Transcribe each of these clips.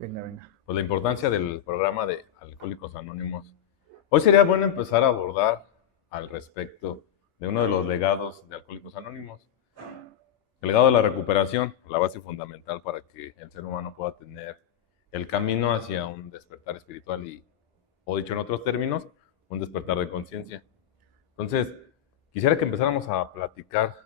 Venga, venga. Pues la importancia del programa de Alcohólicos Anónimos. Hoy sería bueno empezar a abordar al respecto de uno de los legados de Alcohólicos Anónimos. El legado de la recuperación, la base fundamental para que el ser humano pueda tener el camino hacia un despertar espiritual o dicho en otros términos, un despertar de conciencia. Entonces, quisiera que empezáramos a platicar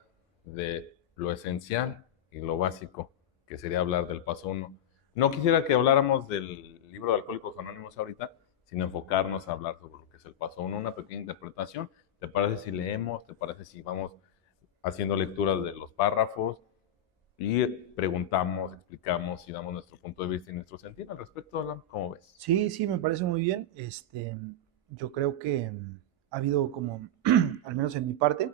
de lo esencial y lo básico, que sería hablar del paso uno. No quisiera que habláramos del libro de Alcohólicos Anónimos ahorita, sino enfocarnos a hablar sobre lo que es el paso uno, una pequeña interpretación. ¿Te parece si leemos? ¿Te parece si vamos haciendo lecturas de los párrafos y preguntamos, explicamos y damos nuestro punto de vista y nuestro sentido al respecto, Alan? ¿Cómo ves? Sí, sí, me parece muy bien. Yo creo que ha habido como, al menos en mi parte,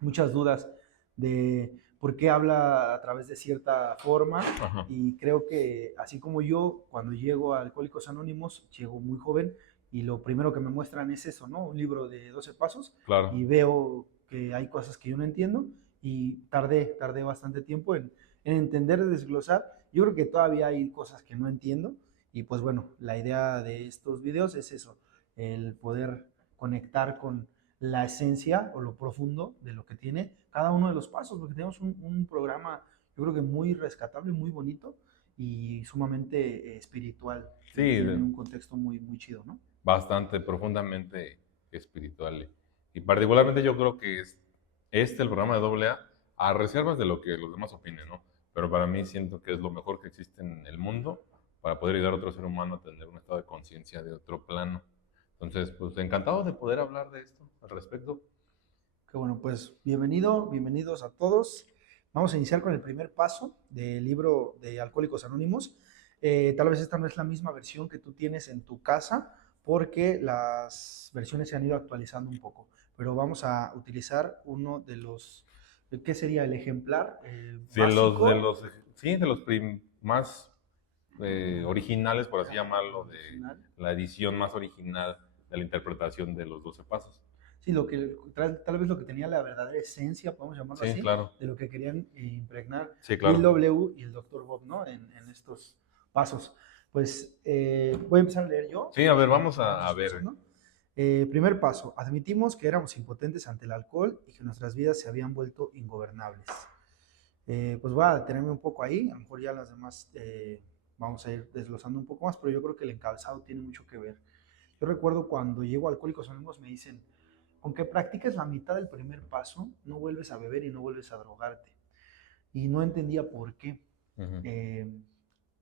muchas dudas de por qué habla a través de cierta forma. Ajá, Y creo que así como yo, cuando llego a Alcohólicos Anónimos, llego muy joven y lo primero que me muestran es eso, ¿no? Un libro de 12 pasos claro. y veo que hay cosas que yo no entiendo y tardé bastante tiempo en entender, desglosar. Yo creo que todavía hay cosas que no entiendo y pues bueno, la idea de estos videos es eso, el poder conectar con la esencia o lo profundo de lo que tiene cada uno de los pasos, porque tenemos un programa, yo creo que muy rescatable, muy bonito y sumamente espiritual, que Sí, tiene un contexto muy, muy chido, ¿no? bastante, profundamente espiritual. Y particularmente yo creo que es el programa de a reservas de lo que los demás opinen, ¿no? Pero para mí siento que es lo mejor que existe en el mundo para poder ayudar a otro ser humano a tener un estado de conciencia de otro plano. Entonces, pues encantado de poder hablar de esto al respecto. Que bueno, pues bienvenidos a todos. Vamos a iniciar con el primer paso del libro de Alcohólicos Anónimos. Tal vez esta no es la misma versión que tú tienes en tu casa, porque las versiones se han ido actualizando un poco, pero vamos a utilizar uno de los, ¿qué sería el ejemplar básico? Sí, de los más originales, por así llamarlo, de Original. la edición más original de la interpretación de los 12 pasos. Sí, lo que tal vez lo que tenía la verdadera esencia, podemos llamarlo Sí, así, claro. de lo que querían impregnar Sí, Bill claro. W. y el Dr. Bob, ¿no? En estos pasos. Pues voy a empezar a leer yo Sí, a ver, y vamos vamos a ver. desglosando. Primer paso, admitimos que éramos impotentes ante el alcohol y que nuestras vidas se habían vuelto ingobernables. Pues voy a detenerme un poco ahí, a lo mejor ya las demás vamos a ir desglosando un poco más, pero yo creo que el encabezado tiene mucho que ver. Yo recuerdo cuando llego a Alcohólicos Anónimos me dicen, aunque practiques la mitad del primer paso, no vuelves a beber y no vuelves a drogarte. Y no entendía por qué. Ujú. Eh,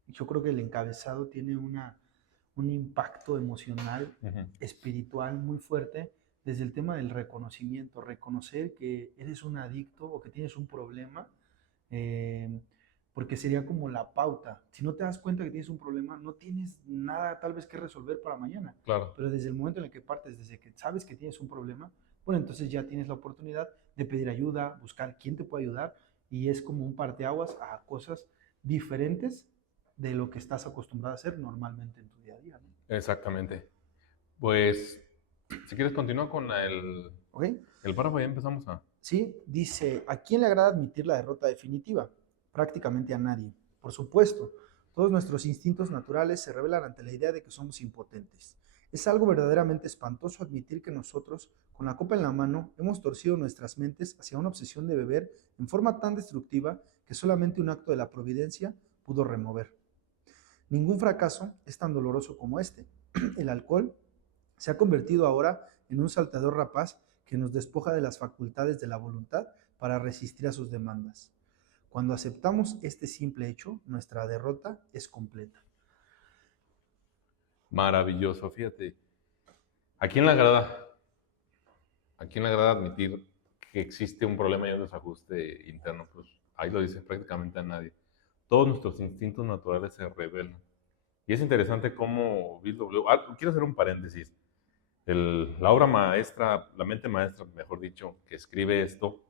yo creo que el encabezado tiene un impacto emocional, Ujú. espiritual muy fuerte desde el tema del reconocimiento, reconocer que eres un adicto o que tienes un problema, eh, porque sería como la pauta. Si no te das cuenta que tienes un problema, no tienes nada tal vez que resolver para mañana, Claro. pero desde el momento en el que partes, desde que sabes que tienes un problema, bueno, entonces ya tienes la oportunidad de pedir ayuda, buscar quién te puede ayudar y es como un parteaguas a cosas diferentes de lo que estás acostumbrado a hacer normalmente en tu día a día, ¿no? Exactamente. Pues, si quieres continuar con ¿Ok? el párrafo, ya empezamos a... Sí, dice, ¿a quién le agrada admitir la derrota definitiva? Prácticamente a nadie. Por supuesto, todos nuestros instintos naturales se revelan ante la idea de que somos impotentes. Es algo verdaderamente espantoso admitir que nosotros, con la copa en la mano, hemos torcido nuestras mentes hacia una obsesión de beber en forma tan destructiva que solamente un acto de la providencia pudo remover. Ningún fracaso es tan doloroso como este. El alcohol se ha convertido ahora en un saltador rapaz que nos despoja de las facultades de la voluntad para resistir a sus demandas. Cuando aceptamos este simple hecho, nuestra derrota es completa. Maravilloso, fíjate. ¿A quién le agrada? ¿A quién le agrada admitir que existe un problema y un desajuste interno? Pues ahí lo dice prácticamente a nadie. Todos nuestros instintos naturales se revelan. Y es interesante cómo Bill W. Quiero hacer un paréntesis. La obra maestra, la mente maestra, mejor dicho, que escribe esto,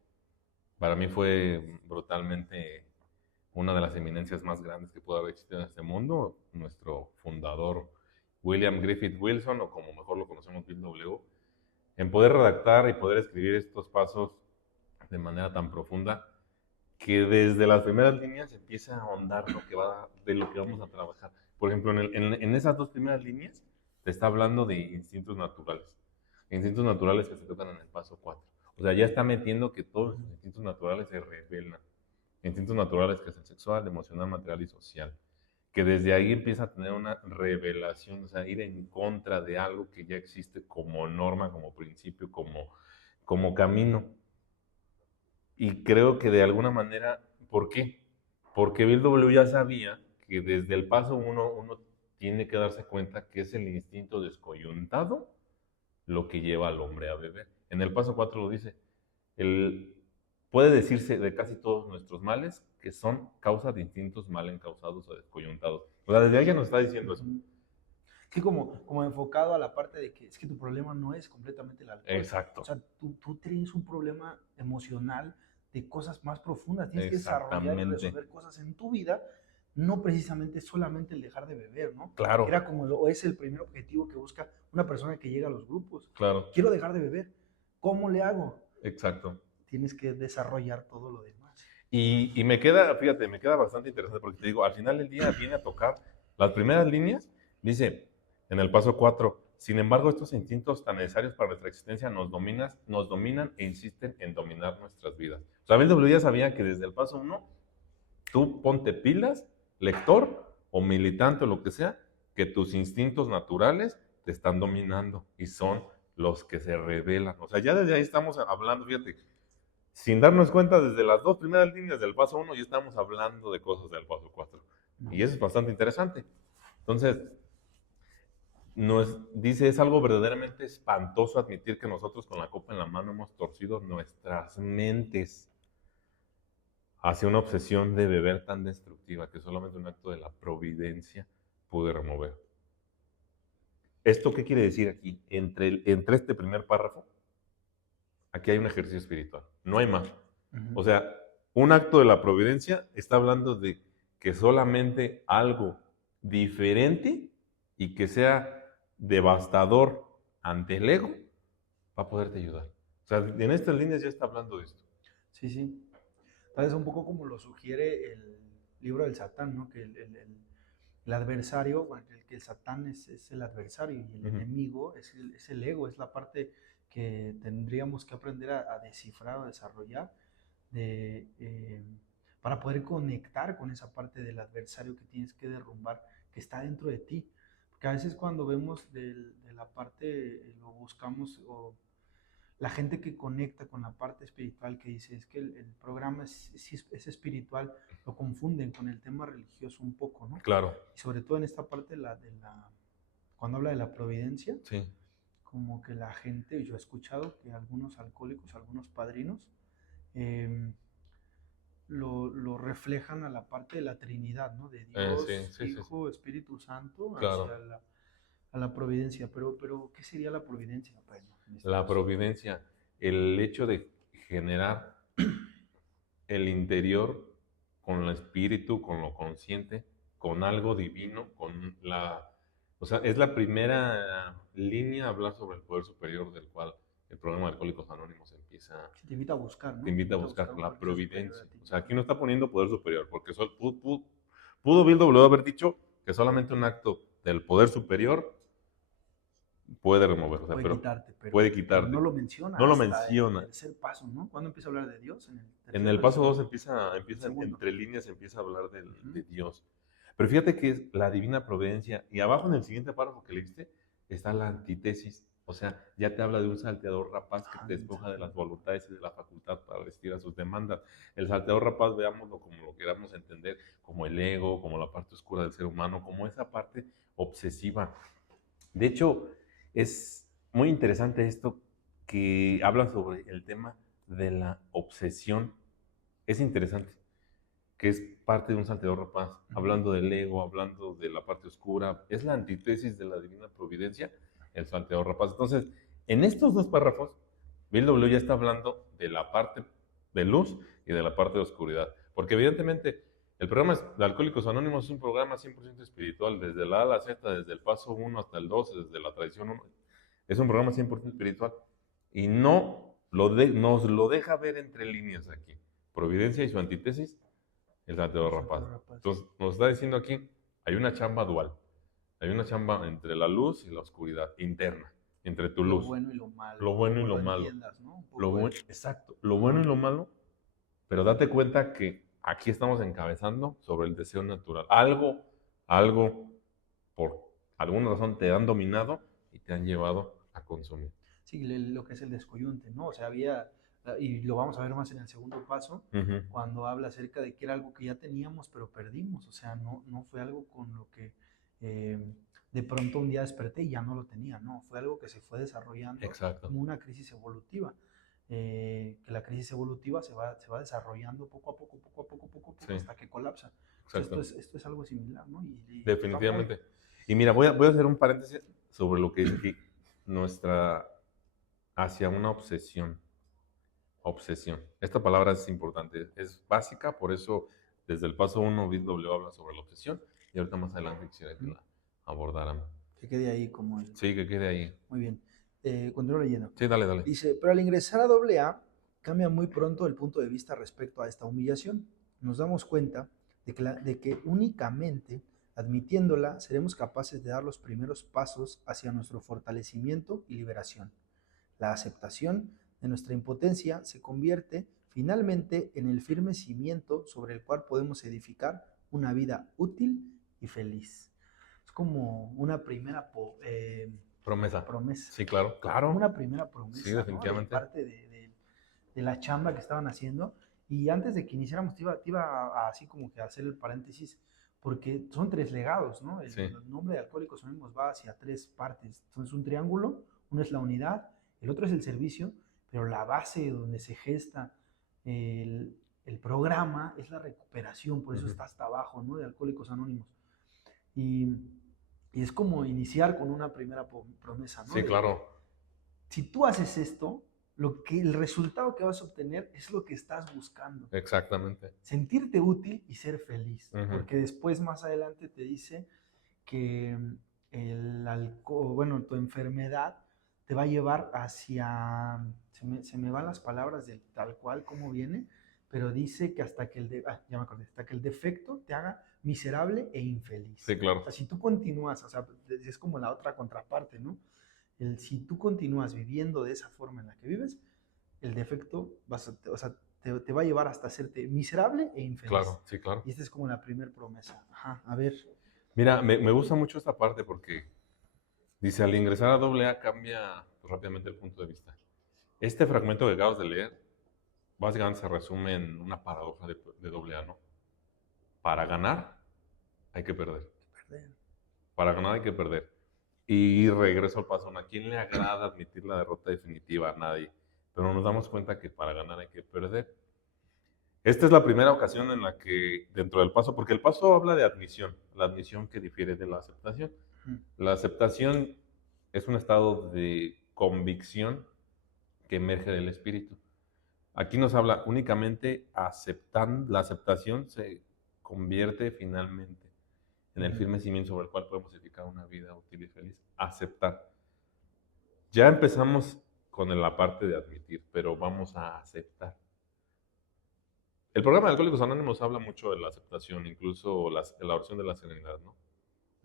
para mí fue brutalmente una de las eminencias más grandes que pudo haber existido en este mundo, nuestro fundador William Griffith Wilson, o como mejor lo conocemos, Bill W., en poder redactar y poder escribir estos pasos de manera tan profunda que desde las primeras líneas empieza a ahondar de lo que vamos a trabajar. Por ejemplo, en esas dos primeras líneas te está hablando de instintos naturales. Instintos naturales que se tocan en el paso 4. O sea, ya está metiendo que todos los instintos naturales se revelan. Instintos naturales que es el sexual, emocional, material y social. Que desde ahí empieza a tener una revelación, o sea, ir en contra de algo que ya existe como norma, como principio, como camino. Y creo que de alguna manera, ¿por qué? Porque Bill W. ya sabía que desde el paso 1 uno tiene que darse cuenta que es el instinto descoyuntado lo que lleva al hombre a beber. En el paso 4 lo dice, puede decirse de casi todos nuestros males que son causa de instintos mal encausados o descoyuntados. O sea, desde ahí ya nos está diciendo eso. Sí, como enfocado a la parte de que es que tu problema no es completamente el alcohol. Exacto. O sea, tú tienes un problema emocional de cosas más profundas. Tienes que desarrollar y resolver cosas en tu vida, no precisamente solamente el dejar de beber, ¿no? Claro. Era como es el primer objetivo que busca una persona que llega a los grupos. Claro. Quiero dejar de beber. ¿Cómo le hago? Exacto. Tienes que desarrollar todo lo demás. Y me queda, fíjate, me queda bastante interesante porque te digo, al final del día viene a tocar las primeras líneas, dice en el paso 4, sin embargo, estos instintos tan necesarios para nuestra existencia nos dominan e insisten en dominar nuestras vidas. O sea, BW ya sabía que desde el paso 1, tú ponte pilas, lector o militante o lo que sea, que tus instintos naturales te están dominando y son los que se revelan. O sea, ya desde ahí estamos hablando, fíjate, sin darnos cuenta, desde las dos primeras líneas del paso 1 ya estamos hablando de cosas del paso 4. Y eso es bastante interesante. Entonces, dice, es algo verdaderamente espantoso admitir que nosotros con la copa en la mano hemos torcido nuestras mentes hacia una obsesión de beber tan destructiva que solamente un acto de la providencia puede remover. ¿Esto qué quiere decir aquí? Entre este primer párrafo, aquí hay un ejercicio espiritual, no hay más. O sea, un acto de la providencia está hablando de que solamente algo diferente y que sea devastador ante el ego va a poderte ayudar. O sea, en estas líneas ya está hablando de esto. Sí, sí. Tal vez un poco como lo sugiere el libro del Satán, ¿no? Que el adversario, bueno, que el Satán es el adversario y el enemigo es el ego, es la parte que tendríamos que aprender a descifrar o desarrollar para poder conectar con esa parte del adversario que tienes que derrumbar, que está dentro de ti. Porque a veces cuando vemos de la parte, lo buscamos, o la gente que conecta con la parte espiritual, que dice es que el programa es espiritual, lo confunden con el tema religioso un poco, ¿no? Claro. Y sobre todo en esta parte cuando habla de la providencia, sí. Como que la gente, yo he escuchado que algunos alcohólicos, algunos padrinos, lo reflejan a la parte de la Trinidad, ¿no? De Dios, Hijo, Espíritu Santo, claro, hacia a la providencia. Pero, ¿qué sería la providencia? Bueno, la providencia, el hecho de generar el interior con el espíritu, con lo consciente, con algo divino, o sea, es la primera línea a hablar sobre el poder superior del cual el programa de Alcohólicos Anónimos empieza. Te invita a buscar, ¿no? Te invita a buscar la providencia. O sea, aquí no está poniendo poder superior, porque pudo Bill W. haber dicho que solamente un acto del poder superior puede remover, o sea, puede quitarte. Pero no lo menciona. No lo menciona. El tercer paso, ¿no? ¿Cuándo empieza a hablar de Dios? En el paso 2 empieza entre líneas, empieza a hablar de Dios. Pero fíjate que es la divina providencia, y abajo en el siguiente párrafo que leíste está la antítesis. O sea, ya te habla de un salteador rapaz que te despoja de las voluntades y de la facultad para resistir a sus demandas. El salteador rapaz, veámoslo como lo queramos entender, como el ego, como la parte oscura del ser humano, como esa parte obsesiva. De hecho, es muy interesante esto que habla sobre el tema de la obsesión. Es interesante, que es parte de un salteador rapaz, hablando del ego, hablando de la parte oscura. Es la antítesis de la divina providencia, el salteador rapaz. Entonces, en estos dos párrafos, Bill W. ya está hablando de la parte de luz y de la parte de oscuridad. Porque evidentemente, el programa de Alcohólicos Anónimos es un programa 100% espiritual, desde la A a la Z, desde el paso 1 hasta el 12, desde la tradición 1. Es un programa 100% espiritual. Y nos lo deja ver entre líneas aquí. Providencia y su antítesis, el salteador rapaz. Entonces, nos está diciendo aquí, hay una chamba dual. Hay una chamba entre la luz y la oscuridad interna, entre tu luz. Lo bueno y lo malo. Lo bueno y como lo malo. entiendas, ¿no? Un poco Exacto, lo bueno y lo malo, pero date cuenta que aquí estamos encabezando sobre el deseo natural. Algo, por alguna razón te han dominado y te han llevado a consumir. Sí, lo que es el descoyunte, ¿no? O sea, y lo vamos a ver más en el segundo paso, cuando habla acerca de que era algo que ya teníamos, pero perdimos. O sea, no fue algo con lo que de pronto un día desperté y ya no lo tenía, no. Fue algo que se fue desarrollando Exacto. como una crisis evolutiva. Que la crisis evolutiva se va desarrollando poco a poco, Sí. hasta que colapsa. Exacto. Esto es algo similar, ¿no? Definitivamente. Y mira, voy a hacer un paréntesis sobre lo que es que hacia una obsesión. Obsesión. Esta palabra es importante, es básica, por eso desde el paso 1 BitW habla sobre la obsesión y ahorita más adelante quisiera que la abordaran. Que quede ahí como el... Sí, que quede ahí. Muy bien. Continúo leyendo. Sí, dale. Dice, pero al ingresar a AA cambia muy pronto el punto de vista respecto a esta humillación. Nos damos cuenta de que únicamente admitiéndola seremos capaces de dar los primeros pasos hacia nuestro fortalecimiento y liberación. La aceptación de nuestra impotencia se convierte finalmente en el firme cimiento sobre el cual podemos edificar una vida útil y feliz. Es como una primera promesa. Promesa. Sí, claro. Una primera promesa. Sí, definitivamente. ¿No? De parte de la chamba que estaban haciendo. Y antes de que iniciáramos, te iba a así como que a hacer el paréntesis, porque son 3 legados, ¿no? El nombre de Alcohólicos Anónimos va hacia 3 partes. Entonces, un triángulo, uno es la unidad, el otro es el servicio, pero la base donde se gesta el programa es la recuperación, por eso está hasta abajo, ¿no? De Alcohólicos Anónimos. Y es como iniciar con una primera promesa, ¿no? Sí, claro. Si tú haces esto, el resultado que vas a obtener es lo que estás buscando. Exactamente. Sentirte útil y ser feliz. Porque después, más adelante, te dice que el alcohol, bueno, tu enfermedad te va a llevar hacia, se me van las palabras del tal cual como viene, pero dice que hasta que ya me acordé, hasta que el defecto te haga miserable e infeliz. Sí, claro. O sea, si tú continúas, o sea, es como la otra contraparte, ¿no? Si tú continúas viviendo de esa forma en la que vives, el defecto te va a llevar hasta hacerte miserable e infeliz. Claro, sí, claro. Y esta es como la primera promesa. Ajá, a ver. Mira, me gusta mucho esta parte porque dice, al ingresar a AA cambia rápidamente el punto de vista. Este fragmento que acabas de leer, básicamente se resume en una paradoja de AA, ¿no? Para ganar, hay que perder. Para ganar hay que perder. Y regreso al paso, ¿a quién le agrada admitir la derrota definitiva? A nadie. Pero nos damos cuenta que para ganar hay que perder. Esta es la primera ocasión en la que dentro del paso, porque el paso habla de admisión, la admisión que difiere de la aceptación. La aceptación es un estado de convicción que emerge del espíritu. Aquí nos habla únicamente aceptando, la aceptación se convierte finalmente en el firme cimiento sobre el cual podemos edificar una vida útil y feliz. Aceptar. Ya empezamos con la parte de admitir, pero vamos a aceptar. El programa de Alcohólicos Anónimos habla mucho de la aceptación, incluso la oración de la serenidad, ¿no?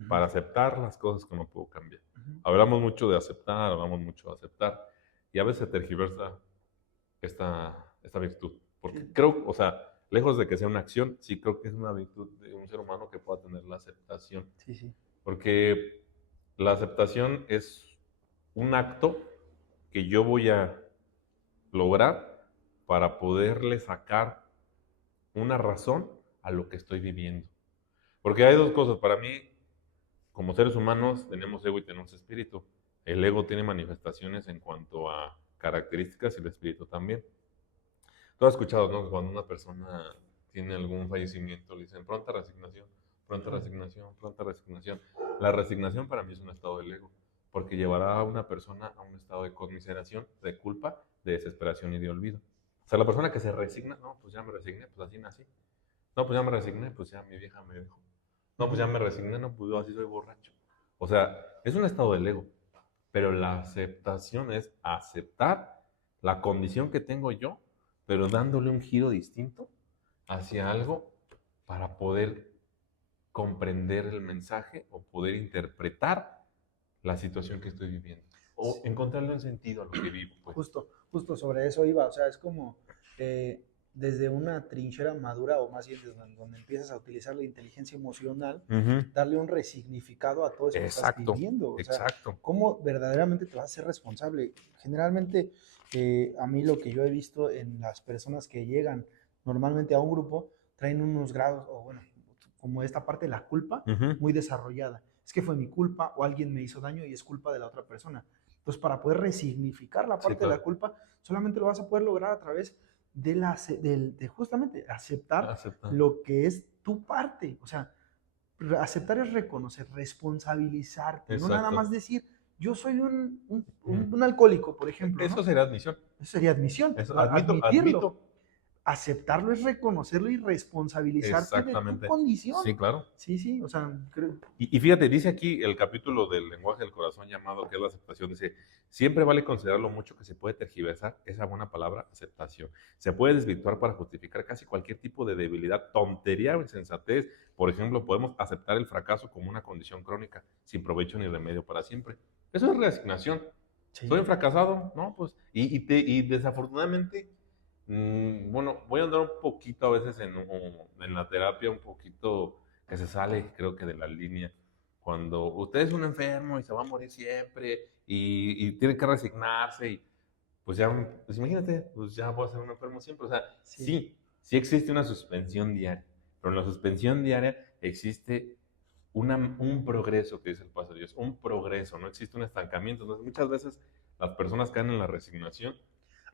Para aceptar las cosas que no puedo cambiar. Hablamos mucho de aceptar, y a veces se tergiversa esta virtud. Porque creo, o sea, lejos de que sea una acción, sí creo que es una virtud de un ser humano que pueda tener la aceptación. Sí. Porque la aceptación es un acto que yo voy a lograr para poderle sacar una razón a lo que estoy viviendo. Porque hay 2 cosas. Para mí, como seres humanos, tenemos ego y tenemos espíritu. El ego tiene manifestaciones en cuanto a características y el espíritu también. Tú has escuchado, ¿no? Cuando una persona tiene algún fallecimiento, le dicen pronta resignación, pronta resignación, pronta resignación. La resignación para mí es un estado del ego, porque llevará a una persona a un estado de conmiseración, de culpa, de desesperación y de olvido. O sea, la persona que se resigna, no, pues ya me resigné, pues así nací. No, pues ya me resigné, pues ya mi vieja me dejó. No, pues ya me resigné, no, pues yo así soy borracho. O sea, es un estado del ego, pero la aceptación es aceptar la condición que tengo yo, pero dándole un giro distinto hacia algo para poder comprender el mensaje o poder interpretar la situación que estoy viviendo. O encontrarle un sentido a lo que vivo. Pues. Justo sobre eso iba, o sea, es como desde una trinchera madura, o más bien desde donde empiezas a utilizar la inteligencia emocional, darle un resignificado a todo eso que estás viviendo. O sea, cómo verdaderamente te vas a ser responsable. Generalmente, a mí lo que yo he visto en las personas que llegan normalmente a un grupo, traen unos grados, o bueno, como esta parte de la culpa, muy desarrollada. Es que fue mi culpa, o alguien me hizo daño y es culpa de la otra persona. Entonces, para poder resignificar la parte de la culpa, solamente lo vas a poder lograr a través de justamente aceptar lo que es tu parte. O sea, aceptar es reconocer, responsabilizarte, no nada más decir, yo soy un alcohólico, por ejemplo. Eso ¿no? sería admisión. Eso sería admisión. Eso, admitirlo. Aceptarlo es reconocerlo y responsabilizarte de tu condición. Sí, claro. Sí, o sea, creo. Y fíjate, dice aquí el capítulo del lenguaje del corazón llamado, que es la aceptación, dice, siempre vale considerar lo mucho que se puede tergiversar esa buena palabra, aceptación. Se puede desvirtuar para justificar casi cualquier tipo de debilidad, tontería o insensatez. Por ejemplo, podemos aceptar el fracaso como una condición crónica, sin provecho ni remedio para siempre. Eso es resignación. Sí. Soy un fracasado, ¿no? Pues, y desafortunadamente, bueno, voy a andar un poquito a veces en la terapia, un poquito que se sale, creo que de la línea. Cuando usted es un enfermo y se va a morir siempre y tiene que resignarse y pues ya, pues imagínate, pues ya voy a ser un enfermo siempre. O sea, sí existe una suspensión diaria, pero en la suspensión diaria existe un progreso, que dice el paso de Dios, un progreso, no existe un estancamiento. Entonces muchas veces las personas caen en la resignación.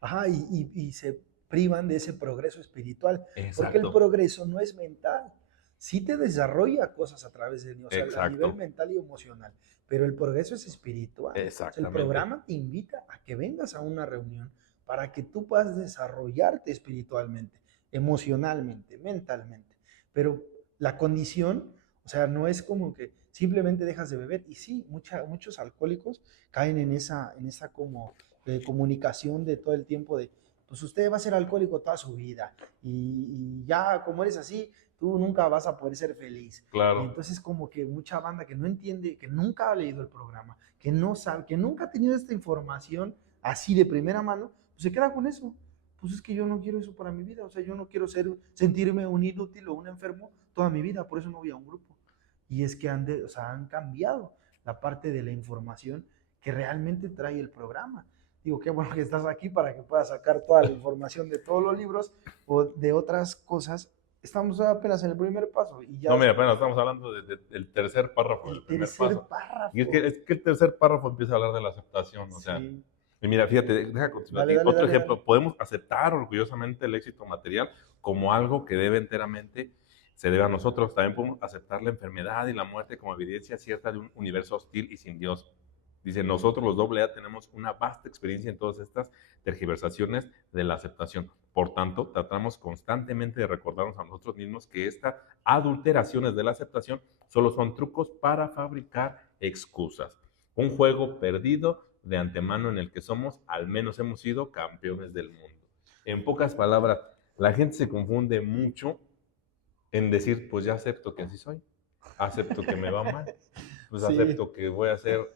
Ajá, y se privan de ese progreso espiritual. Exacto. Porque el progreso no es mental. Sí te desarrolla cosas a través de Dios, o sea, a nivel mental y emocional, pero el progreso es espiritual. Exactamente. O sea, el programa te invita a que vengas a una reunión para que tú puedas desarrollarte espiritualmente, emocionalmente, mentalmente. Pero la condición, o sea, no es como que simplemente dejas de beber. Y sí, muchos alcohólicos caen en esa como comunicación de todo el tiempo de, pues usted va a ser alcohólico toda su vida y ya como eres así, tú nunca vas a poder ser feliz. Claro. Y entonces como que mucha banda que no entiende, que nunca ha leído el programa, que no sabe, que nunca ha tenido esta información así de primera mano, pues se queda con eso. Pues es que yo no quiero eso para mi vida, o sea, yo no quiero sentirme un inútil o un enfermo toda mi vida, por eso no voy a un grupo. Y es que han cambiado la parte de la información que realmente trae el programa. Digo, qué bueno que estás aquí para que puedas sacar toda la información de todos los libros o de otras cosas. Estamos apenas en el primer paso y ya... No, mira, apenas estamos hablando del tercer párrafo del primer paso. Párrafo. Y es que el tercer párrafo empieza a hablar de la aceptación, o sea... Y mira, fíjate, deja continuar. Otro ejemplo, podemos aceptar orgullosamente el éxito material como algo que se debe a nosotros. También podemos aceptar la enfermedad y la muerte como evidencia cierta de un universo hostil y sin Dios. Dice, nosotros los AA tenemos una vasta experiencia en todas estas tergiversaciones de la aceptación. Por tanto, tratamos constantemente de recordarnos a nosotros mismos que estas adulteraciones de la aceptación solo son trucos para fabricar excusas. Un juego perdido de antemano en el que somos, al menos hemos sido campeones del mundo. En pocas palabras, la gente se confunde mucho en decir, pues ya acepto que así soy, acepto que me va mal, pues acepto que voy a ser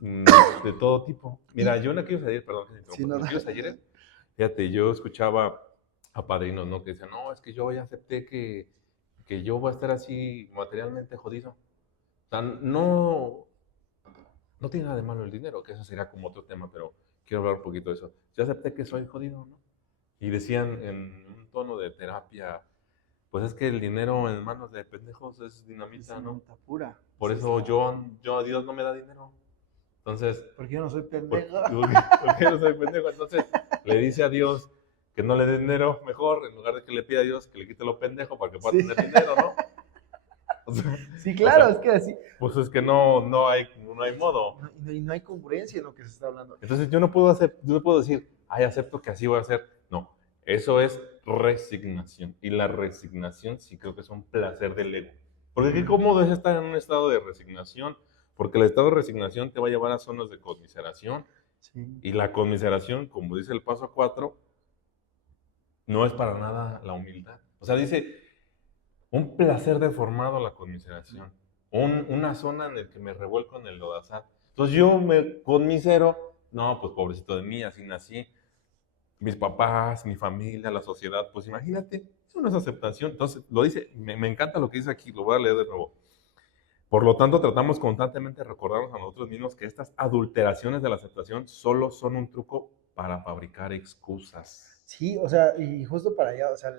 de todo tipo. Mira, yo en aquellos ayeres, perdón que se interrumpa, en aquellos ayeres, fíjate, yo escuchaba a padrinos, ¿no? Que decían, no, es que yo ya acepté que yo voy a estar así materialmente jodido. O sea, no tiene nada de malo el dinero, que eso sería como otro tema, pero quiero hablar un poquito de eso. Yo acepté que soy jodido, ¿no? Y decían en un tono de terapia, pues es que el dinero en manos de pendejos es dinamita, ¿no? Dinamita pura. Por eso yo, Dios no me da dinero. Entonces... Porque yo no soy pendejo. Porque yo no soy pendejo. Entonces le dice a Dios que no le dé dinero mejor, en lugar de que le pida a Dios que le quite lo pendejo para que pueda tener dinero, ¿no? O sea, sí, claro, es que así. Pues es que no hay modo. Y no hay congruencia en lo que se está hablando. Entonces yo no puedo decir, ay, acepto que así voy a hacer. No, eso es resignación. Y la resignación sí creo que es un placer del ego. Porque qué cómodo es estar en un estado de resignación. Porque el estado de resignación te va a llevar a zonas de conmiseración. Sí. Y la conmiseración, como dice el paso 4, no es para nada la humildad. O sea, dice, un placer deformado la conmiseración, una zona en la que me revuelco en el lodazal. Entonces yo me conmisero, no, pues pobrecito de mí, así nací, mis papás, mi familia, la sociedad, pues imagínate, eso no es aceptación. Entonces lo dice, me encanta lo que dice aquí, lo voy a leer de nuevo. Por lo tanto, tratamos constantemente de recordarnos a nosotros mismos que estas adulteraciones de la aceptación solo son un truco para fabricar excusas. Sí, o sea, y justo para allá, o sea,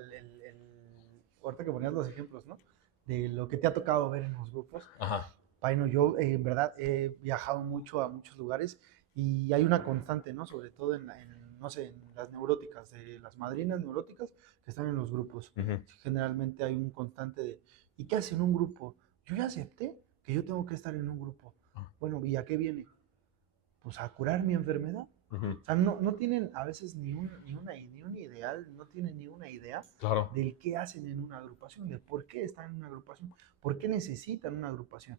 ahorita que ponías los ejemplos, ¿no? De lo que te ha tocado ver en los grupos. Ajá. Paino, yo en verdad he viajado mucho a muchos lugares y hay una constante, ¿no? Sobre todo no sé, en las neuróticas, de las madrinas neuróticas que están en los grupos. Uh-huh. Generalmente hay un constante de, ¿y qué hace en un grupo? Yo ya acepté que yo tengo que estar en un grupo. Bueno, ¿y a qué viene? Pues a curar mi enfermedad. Uh-huh. O sea, no tienen a veces ni un ideal, no tienen ni una idea Claro. del qué hacen en una agrupación, de por qué están en una agrupación, por qué necesitan una agrupación.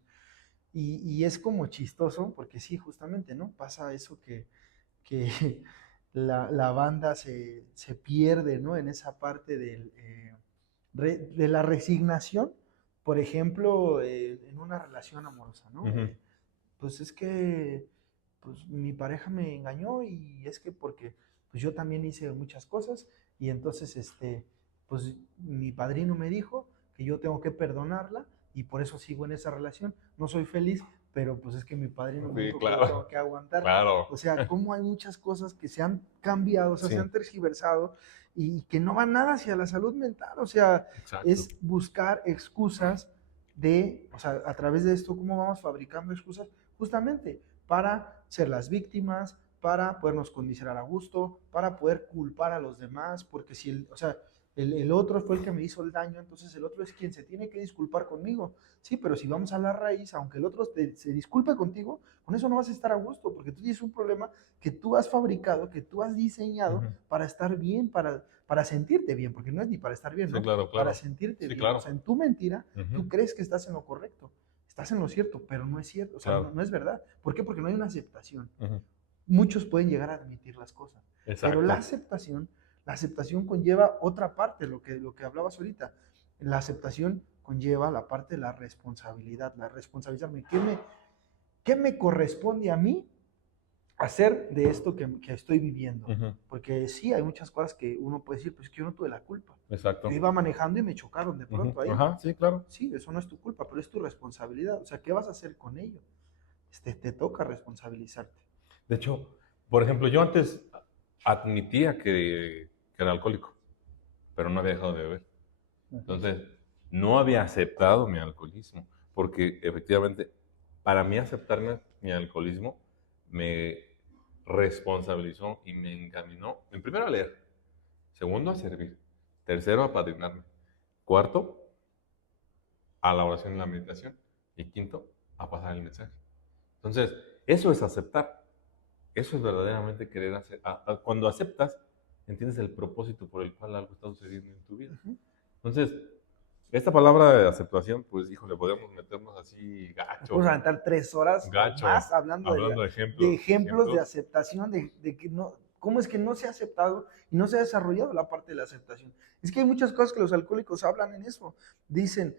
Y es como chistoso, porque sí, justamente, ¿no? Pasa eso que la banda se pierde, ¿no? En esa parte de la resignación, por ejemplo, en una relación amorosa, ¿no? Uh-huh. Pues es que pues, mi pareja me engañó y es que porque pues, yo también hice muchas cosas y entonces, pues mi padrino me dijo que yo tengo que perdonarla y por eso sigo en esa relación. No soy feliz, pero pues es que mi padrino me dijo que yo tengo que aguantar. Claro. O sea, cómo hay muchas cosas que se han cambiado, o sea, se han tergiversado y que no van nada hacia la salud mental. O sea, exacto, es buscar excusas o sea, a través de esto, cómo vamos fabricando excusas justamente para ser las víctimas, para podernos condicionar a gusto, para poder culpar a los demás, porque si o sea, el otro fue el que me hizo el daño, entonces el otro es quien se tiene que disculpar conmigo. Sí, pero si vamos a la raíz, aunque el otro se disculpe contigo, con eso no vas a estar a gusto, porque tú tienes un problema que tú has fabricado, que tú has diseñado para estar bien, para sentirte bien, porque no es ni para estar bien, ¿no? Sí, claro. Para sentirte bien. Claro. O sea, en tu mentira, tú crees que estás en lo correcto, estás en lo cierto, pero no es cierto, o sea, no es verdad. ¿Por qué? Porque no hay una aceptación. Muchos pueden llegar a admitir las cosas, pero la aceptación conlleva otra parte, lo que hablabas ahorita. La aceptación conlleva la parte de la responsabilidad, la responsabilizarme. ¿Qué me corresponde a mí hacer de esto que estoy viviendo? Porque sí, hay muchas cosas que uno puede decir, pues que yo no tuve la culpa. Exacto. Yo iba manejando y me chocaron de pronto ahí. Ajá, sí, claro. Sí, eso no es tu culpa, pero es tu responsabilidad. O sea, ¿qué vas a hacer con ello? Te toca responsabilizarte. De hecho, por ejemplo, yo antes admitía que era alcohólico, pero no había dejado de beber. Entonces, no había aceptado mi alcoholismo, porque efectivamente, para mí aceptarme mi alcoholismo me responsabilizó y me encaminó, en primero a leer, segundo a servir, tercero a padrinarme, cuarto a la oración y la meditación y quinto a pasar el mensaje. Entonces, eso es aceptar. Eso es verdaderamente querer hacer. Cuando aceptas, entiendes el propósito por el cual algo está sucediendo en tu vida. Entonces, esta palabra de aceptación, pues, híjole, podemos meternos así gacho. Podemos aventar 3 horas gacho, más hablando de ejemplos de aceptación, de que no, cómo es que no se ha aceptado y no se ha desarrollado la parte de la aceptación. Es que hay muchas cosas que los alcohólicos hablan en eso. Dicen,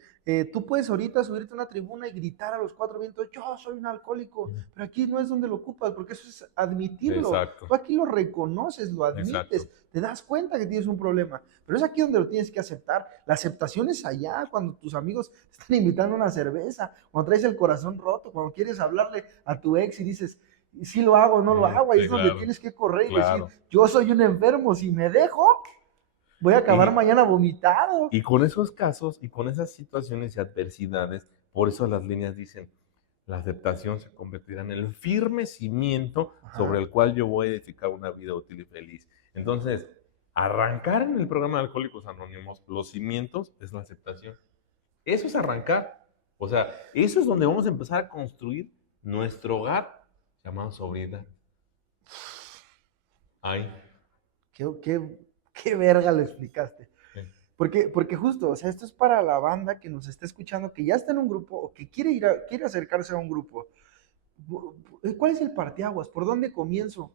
tú puedes ahorita subirte a una tribuna y gritar a los 4 vientos, yo soy un alcohólico, pero aquí no es donde lo ocupas, porque eso es admitirlo. Exacto. Tú aquí lo reconoces, lo admites, te das cuenta que tienes un problema, pero es aquí donde lo tienes que aceptar. La aceptación es allá, cuando tus amigos te están invitando a una cerveza, cuando traes el corazón roto, cuando quieres hablarle a tu ex y dices, si lo hago o no lo hago, ahí es donde tienes que correr y decir, yo soy un enfermo, si me dejo, voy a acabar mañana vomitado. Y con esos casos y con esas situaciones y adversidades, por eso las líneas dicen, la aceptación se convertirá en el firme cimiento sobre el cual yo voy a edificar una vida útil y feliz. Entonces, arrancar en el programa de Alcohólicos Anónimos, los cimientos es la aceptación. Eso es arrancar. O sea, eso es donde vamos a empezar a construir nuestro hogar llamado sobriedad. Ay. Qué verga lo explicaste. Porque justo, o sea, esto es para la banda que nos está escuchando, que ya está en un grupo o que quiere acercarse a un grupo. ¿Cuál es el parteaguas? ¿Por dónde comienzo?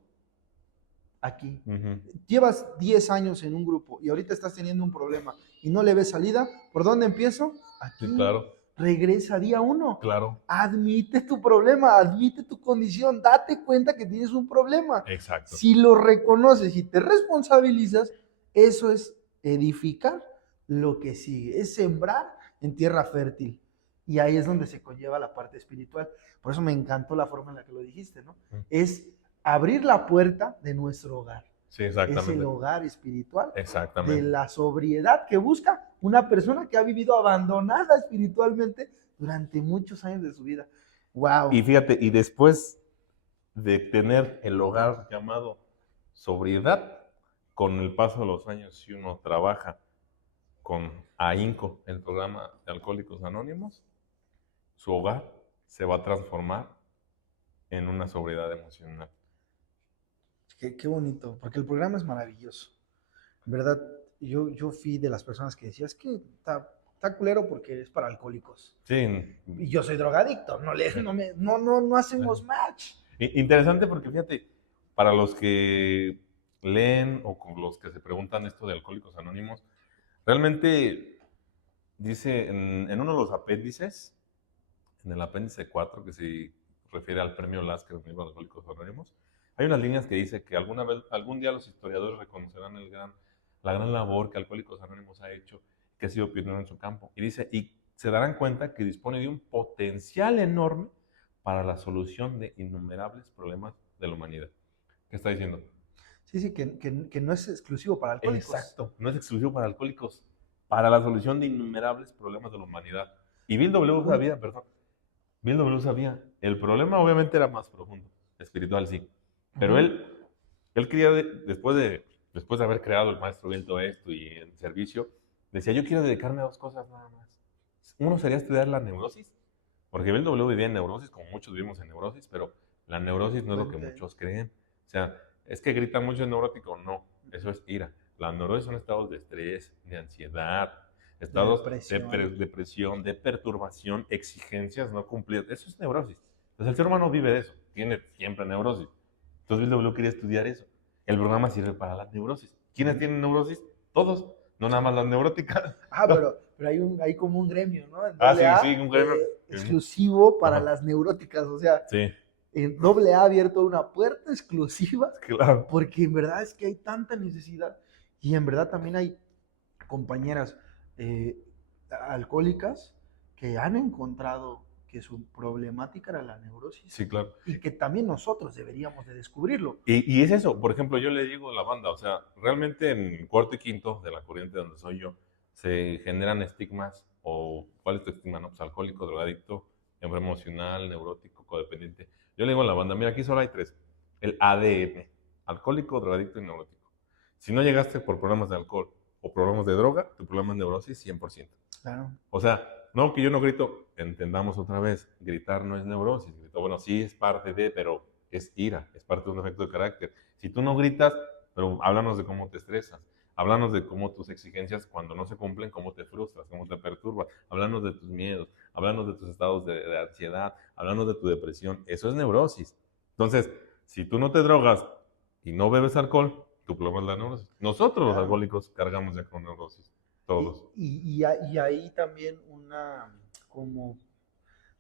aquí. Ujú. Llevas 10 años en un grupo y ahorita estás teniendo un problema y no le ves salida, ¿por dónde empiezo? Aquí. Sí, claro, Regresa día 1. claro. Admite tu problema, admite tu condición, date cuenta que tienes un problema. Exacto. Si lo reconoces y te responsabilizas, eso es edificar lo que sigue, es sembrar en tierra fértil. Y ahí es donde se conlleva la parte espiritual. Por eso me encantó la forma en la que lo dijiste, ¿no? Es abrir la puerta de nuestro hogar. Sí, Es exactamente. el hogar espiritual de Exactamente. la sobriedad que busca una persona que ha vivido abandonada espiritualmente durante muchos años de su vida. Wow. Y fíjate, y después de tener el hogar llamado sobriedad, con el paso de los años, si uno trabaja con AINCO, el programa de Alcohólicos Anónimos, su hogar se va a transformar en una sobriedad emocional. Qué bonito, porque el programa es maravilloso. En verdad, yo fui de las personas que decía, es que está culero porque es para alcohólicos. Sí. Y yo soy drogadicto, no hacemos match. Interesante porque fíjate, para los que leen o con los que se preguntan esto de Alcohólicos Anónimos, realmente dice en uno de los apéndices, en el apéndice 4, que se refiere al premio Lasker de Alcohólicos Anónimos, hay unas líneas que dice que algún día los historiadores reconocerán la gran labor que Alcohólicos Anónimos ha hecho, que ha sido pionero en su campo. Y dice, y se darán cuenta que dispone de un potencial enorme para la solución de innumerables problemas de la humanidad. ¿Qué está diciendo? Sí, que no es exclusivo para alcohólicos. Exacto, no es exclusivo para alcohólicos, para la solución de innumerables problemas de la humanidad. Y Bill W. sabía, Bill W. sabía, el problema obviamente era más profundo, espiritual sí, pero él quería, después de haber creado el maestro Bill todo esto y el servicio, decía, yo quiero dedicarme a dos cosas nada más. Uno sería estudiar la neurosis, porque Bill W. vivía en neurosis, como muchos vivimos en neurosis, pero la neurosis no es lo que muchos creen. O sea, es que grita mucho el neurótico, no, eso es ira. La neurosis son estados de estrés, de ansiedad, estados de depresión, de perturbación, exigencias no cumplidas. Eso es neurosis. Entonces el ser humano vive de eso, tiene siempre neurosis. Entonces Bill W. quería estudiar eso. El programa sirve para las neurosis. ¿Quiénes tienen neurosis? Todos, no nada más las neuróticas. Pero hay como un gremio, ¿no? En sí, un gremio. Exclusivo para las neuróticas, o sea, sí. En AA ha abierto una puerta exclusiva, claro. Porque en verdad es que hay tanta necesidad y en verdad también hay compañeras alcohólicas que han encontrado que su problemática era la neurosis. Sí, claro. Y que también nosotros deberíamos de descubrirlo. Y es eso, por ejemplo, yo le digo a la banda, o sea, realmente en cuarto y quinto de la corriente donde soy yo, se generan estigmas, o ¿cuál es tu estigma? No? Pues alcohólico, drogadicto, enfermo emocional, neurótico, codependiente. Yo le digo a la banda, mira, aquí solo hay tres, el ADN, alcohólico, drogadicto y neurótico. Si no llegaste por problemas de alcohol o problemas de droga, tu problema es neurosis 100%. Claro. O sea, no que yo no grito, entendamos otra vez, gritar no es neurosis. Bueno, sí es parte de, pero es ira, es parte de un efecto de carácter. Si tú no gritas, pero háblanos de cómo te estresas, háblanos de cómo tus exigencias cuando no se cumplen, cómo te frustras, cómo te perturbas, háblanos de tus miedos, háblanos de tus estados de ansiedad, háblanos de tu depresión. Eso es neurosis. Entonces, si tú no te drogas y no bebes alcohol, tu problema es la neurosis. Nosotros los alcohólicos cargamos ya con neurosis. Todos. Y ahí también como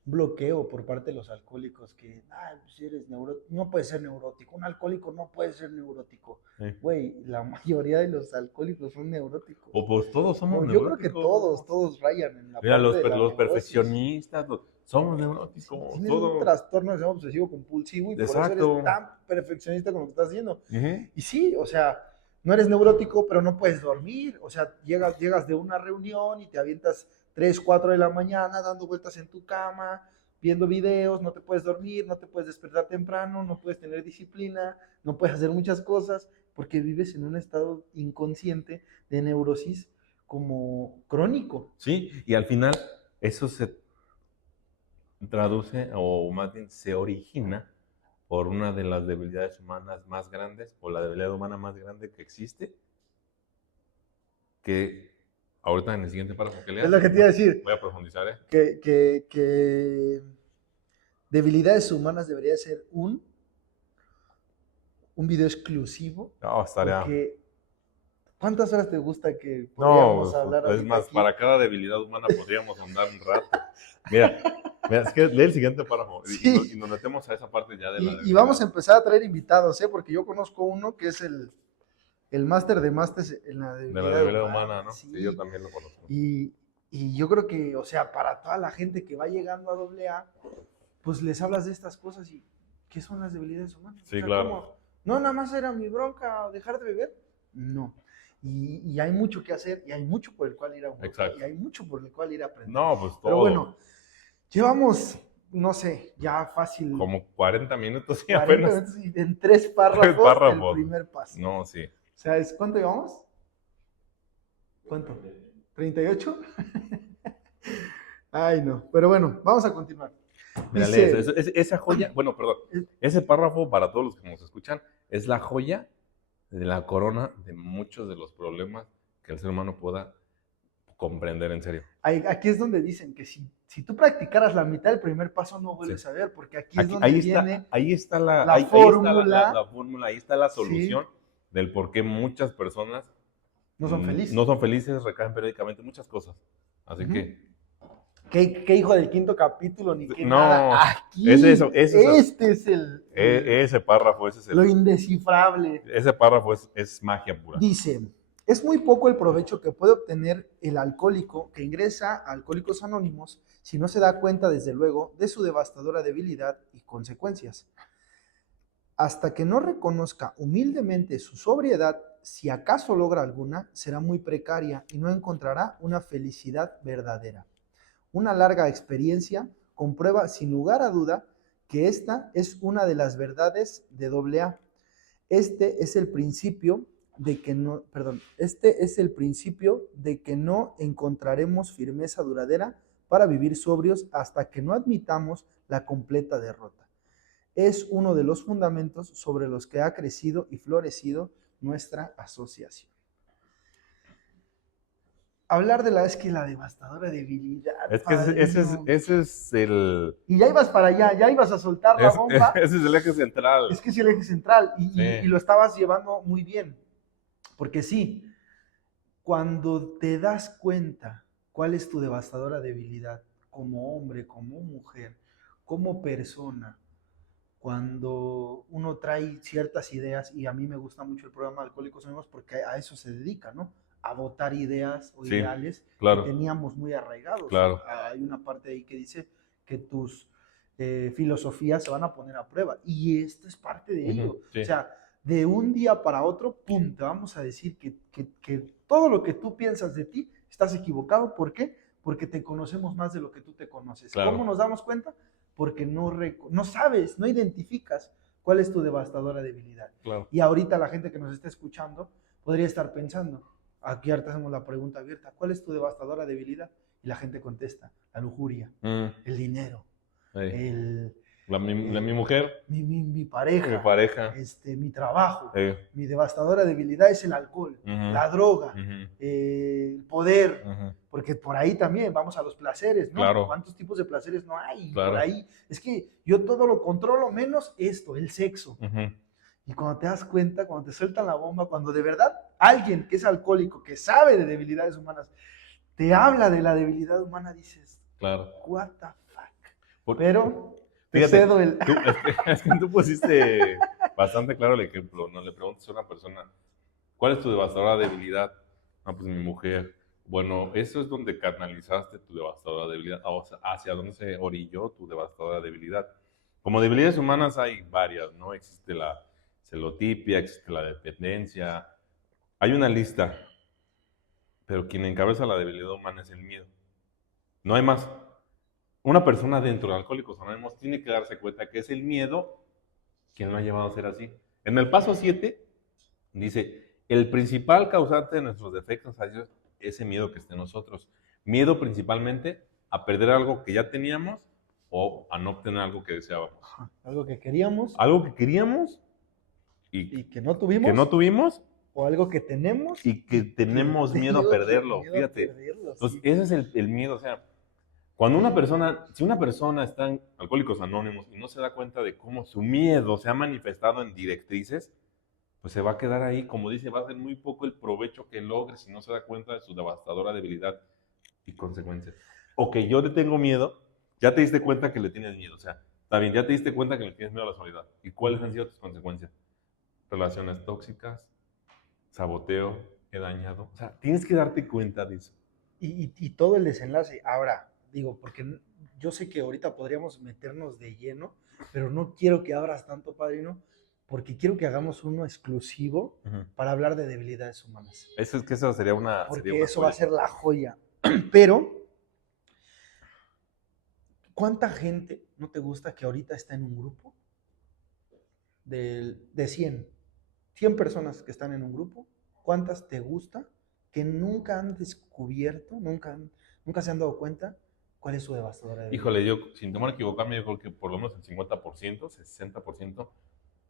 bloqueo por parte de los alcohólicos que, pues eres no puedes ser neurótico, un alcohólico no puede ser neurótico. Güey, la mayoría de los alcohólicos son neuróticos. O pues todos somos neuróticos. Yo creo que todos rayan en la Mira, parte de los perfeccionistas, somos neuróticos. Tienes un trastorno obsesivo compulsivo y por eso eres tan perfeccionista con lo que estás haciendo. Y sí, o sea, no eres neurótico, pero no puedes dormir. O sea, llegas de una reunión y te avientas 3, 4 de la mañana dando vueltas en tu cama, viendo videos, no te puedes dormir, no te puedes despertar temprano, no puedes tener disciplina, no puedes hacer muchas cosas porque vives en un estado inconsciente de neurosis como crónico. Sí, y al final eso se traduce, o más bien se origina por una de las debilidades humanas más grandes, o la debilidad humana más grande que existe, que ahorita en el siguiente párrafo que leas, es lo que te iba a decir. Voy a profundizar, que debilidades humanas debería ser un video exclusivo. No, estaría... Porque, ¿cuántas horas te gusta que No, podríamos hablar es ahorita más, aquí? para cada debilidad humana podríamos andar un rato. Mira, es que lee el siguiente párrafo Sí. y nos metemos a esa parte ya de la Y debilidad. vamos a empezar a traer invitados, ¿eh? Porque yo conozco uno que es el máster de másters en la De debilidad, la debilidad humana, ¿no? Sí. Sí, yo también lo conozco. Y yo creo que, o sea, para toda la gente que va llegando a AA, pues les hablas de estas cosas y ¿qué son las debilidades humanas? Sí, O sea, claro. ¿cómo? No, nada más era mi bronca dejar de beber. No. Y hay mucho que hacer y hay mucho por el cual ir a Europa. Exacto. Y hay mucho por el cual ir a aprender. No, pues todo. Pero bueno, llevamos, no sé, ya fácil. Como 40 minutos y 40 apenas. minutos y en 3 párrafos el primer paso. No, sí. O sea, ¿cuánto llevamos? ¿Cuánto? ¿38? Ay, no. Pero bueno, vamos a continuar. Mira, Dice, esa joya, bueno, perdón, ese párrafo para todos los que nos escuchan es la joya de la corona de muchos de los problemas que el ser humano pueda comprender en serio. Aquí es donde dicen que si tú practicaras la mitad del primer paso no vuelves a ver, porque aquí es donde viene ahí está la fórmula, la fórmula, ahí está la solución del por qué muchas personas no son felices. No son felices, recaen periódicamente, muchas cosas. Así que... ¿Qué hijo del quinto capítulo? Ni que no, nada. Aquí, este es ese párrafo, ese es lo indescifrable. Ese párrafo es magia pura. Dice, es muy poco el provecho que puede obtener el alcohólico que ingresa a Alcohólicos Anónimos si no se da cuenta, desde luego, de su devastadora debilidad y consecuencias. Hasta que no reconozca humildemente su sobriedad, si acaso logra alguna, será muy precaria y no encontrará una felicidad verdadera. Una larga experiencia comprueba sin lugar a duda que esta es una de las verdades de AA. Este es el principio de que no encontraremos firmeza duradera para vivir sobrios hasta que no admitamos la completa derrota. Es uno de los fundamentos sobre los que ha crecido y florecido nuestra asociación. Hablar de la devastadora debilidad. Es que ese es el... Y ya ibas para allá, ya ibas a soltar la bomba. Ese es el eje central. Es que es el eje central y lo estabas llevando muy bien. Porque sí, cuando te das cuenta cuál es tu devastadora debilidad como hombre, como mujer, como persona, cuando uno trae ciertas ideas, y a mí me gusta mucho el programa de Alcohólicos Anónimos porque a eso se dedica, ¿no? A votar ideas o ideales que teníamos muy arraigados. Claro. Hay una parte ahí que dice que tus filosofías se van a poner a prueba, y esto es parte de ello. Sí. O sea, de un día para otro, pum, te vamos a decir que todo lo que tú piensas de ti estás equivocado. ¿Por qué? Porque te conocemos más de lo que tú te conoces. Claro. ¿Cómo nos damos cuenta? Porque no sabes, no identificas cuál es tu devastadora debilidad. Claro. Y ahorita la gente que nos está escuchando podría estar pensando, aquí ahorita hacemos la pregunta abierta, ¿cuál es tu devastadora debilidad? Y la gente contesta, la lujuria, el dinero, mi mujer, mi pareja, mi trabajo, mi devastadora debilidad es el alcohol, la droga, el poder, porque por ahí también vamos a los placeres, ¿no? Claro. ¿Cuántos tipos de placeres no hay? Claro. Por ahí, es que yo todo lo controlo menos esto, el sexo. Y cuando te das cuenta, cuando te sueltan la bomba, cuando de verdad alguien que es alcohólico, que sabe de debilidades humanas, te habla de la debilidad humana, dices, claro, what the fuck. Pero te cedo el... Es que tú pusiste bastante claro el ejemplo, ¿no? Le preguntas a una persona, ¿cuál es tu devastadora debilidad? Ah, pues mi mujer. Bueno, eso es donde canalizaste tu devastadora debilidad, o sea, hacia dónde se orilló tu devastadora debilidad. Como debilidades humanas hay varias, ¿no? Existe la celotipia, existe la dependencia, hay una lista, pero quien encabeza la debilidad humana es el miedo. No hay más. Una persona dentro de Alcohólicos Anónimos tiene que darse cuenta que es el miedo quien lo ha llevado a ser así. En el paso 7 dice, el principal causante de nuestros defectos es ese miedo que está en nosotros. Miedo principalmente a perder algo que ya teníamos o a no obtener algo que deseábamos. Algo que queríamos. Algo que queríamos y que no tuvimos. Que no tuvimos. O algo que tenemos. Y que tenemos miedo a perderlo. Fíjate. Entonces, ese es el miedo. O sea, cuando si una persona está en Alcohólicos Anónimos y no se da cuenta de cómo su miedo se ha manifestado en directrices, pues se va a quedar ahí, como dice, va a ser muy poco el provecho que logre si no se da cuenta de su devastadora debilidad y consecuencias. Ok, yo le tengo miedo, ya te diste cuenta que le tienes miedo, o sea, está bien, ya te diste cuenta que le tienes miedo a la soledad. ¿Y cuáles han sido tus consecuencias? Relaciones tóxicas, saboteo, he dañado. O sea, tienes que darte cuenta de eso. Y todo el desenlace. Ahora, digo, porque yo sé que ahorita podríamos meternos de lleno, pero no quiero que abras tanto, padrino, porque quiero que hagamos uno exclusivo para hablar de debilidades humanas. Eso es que eso sería una Porque eso joya. va a ser la joya. Pero, ¿cuánta gente no te gusta que ahorita está en un grupo de 100 personas que están en un grupo? ¿Cuántas te gusta que nunca han descubierto, nunca se han dado cuenta cuál es su devastadora debilidad? Híjole, yo, sin temor a equivocarme, yo creo que por lo menos el 50%, 60%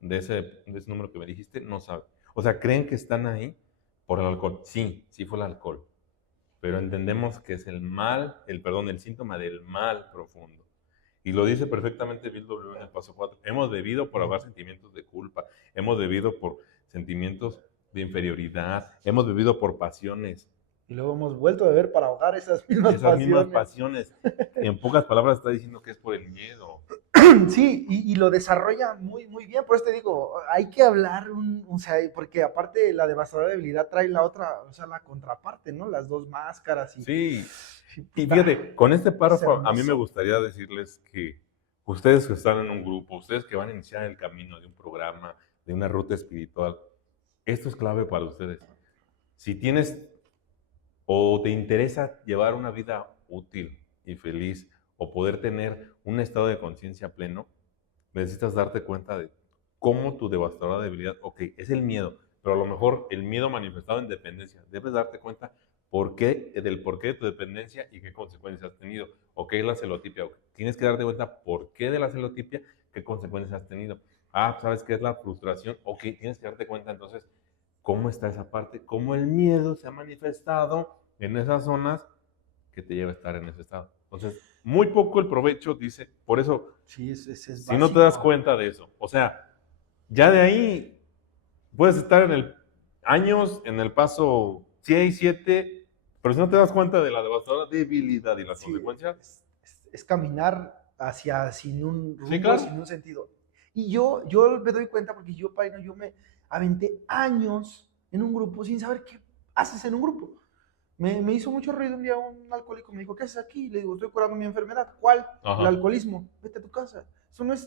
de ese número que me dijiste no sabe. O sea, creen que están ahí por el alcohol. Sí, sí fue el alcohol. Pero entendemos que es el síntoma del mal profundo. Y lo dice perfectamente Bill W. en el paso 4. Hemos bebido por ahogar sentimientos de culpa, hemos bebido por sentimientos de inferioridad, hemos bebido por pasiones. Y luego hemos vuelto a beber para ahogar esas mismas pasiones. En pocas palabras está diciendo que es por el miedo. Sí, y lo desarrolla muy, muy bien. Por eso te digo, hay que hablar, o sea, porque aparte la devastadora debilidad trae la otra, o sea, la contraparte, ¿no? Las dos máscaras. Sí, y fíjate, con este párrafo a mí me hermoso. gustaría decirles que ustedes que están en un grupo, ustedes que van a iniciar el camino de un programa, de una ruta espiritual, esto es clave para ustedes. Si tienes o te interesa llevar una vida útil y feliz o poder tener un estado de conciencia pleno, necesitas darte cuenta de cómo tu devastadora debilidad, ok, es el miedo, pero a lo mejor el miedo manifestado en dependencia. Debes darte cuenta del porqué de tu dependencia y qué consecuencias has tenido. Ok, la celotipia. Okay. Tienes que darte cuenta por qué de la celotipia, qué consecuencias has tenido. Ah, ¿sabes qué es la frustración? Ok, tienes que darte cuenta entonces cómo está esa parte, cómo el miedo se ha manifestado en esas zonas que te lleva a estar en ese estado. Entonces, muy poco el provecho, dice, por eso, sí, es si básico. no te das cuenta de eso, o sea, ya de ahí puedes estar años en el paso 6, 7, pero si no te das cuenta de la devastadora debilidad y las consecuencias. Es caminar sin un rumbo, Sí, claro. sin un sentido. Y yo me doy cuenta porque yo me aventé años en un grupo sin saber qué haces en un grupo. Me hizo mucho ruido un día un alcohólico, me dijo, ¿qué haces aquí? Le digo, estoy curando mi enfermedad. ¿Cuál? Ajá. El alcoholismo. Vete a tu casa. Esto no es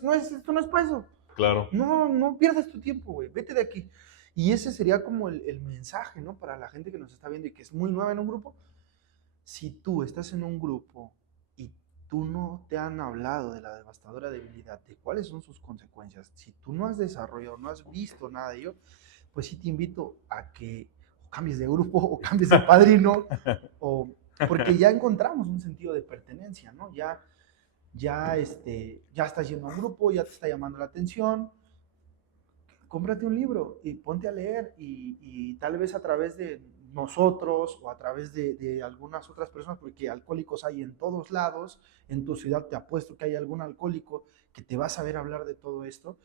para eso. Claro. No pierdas tu tiempo, güey. Vete de aquí. Y ese sería como el mensaje, ¿no? Para la gente que nos está viendo y que es muy nueva en un grupo. Si tú estás en un grupo y tú no te han hablado de la devastadora debilidad, de cuáles son sus consecuencias, si tú no has desarrollado, no has visto nada de ello, pues sí te invito a que o cambies de grupo o cambies de padrino, porque ya encontramos un sentido de pertenencia, ¿no? Ya estás yendo a un grupo, ya te está llamando la atención. Cómprate un libro y ponte a leer y tal vez a través de nosotros o a través de algunas otras personas, porque alcohólicos hay en todos lados, en tu ciudad te apuesto que hay algún alcohólico que te va a saber hablar de todo esto.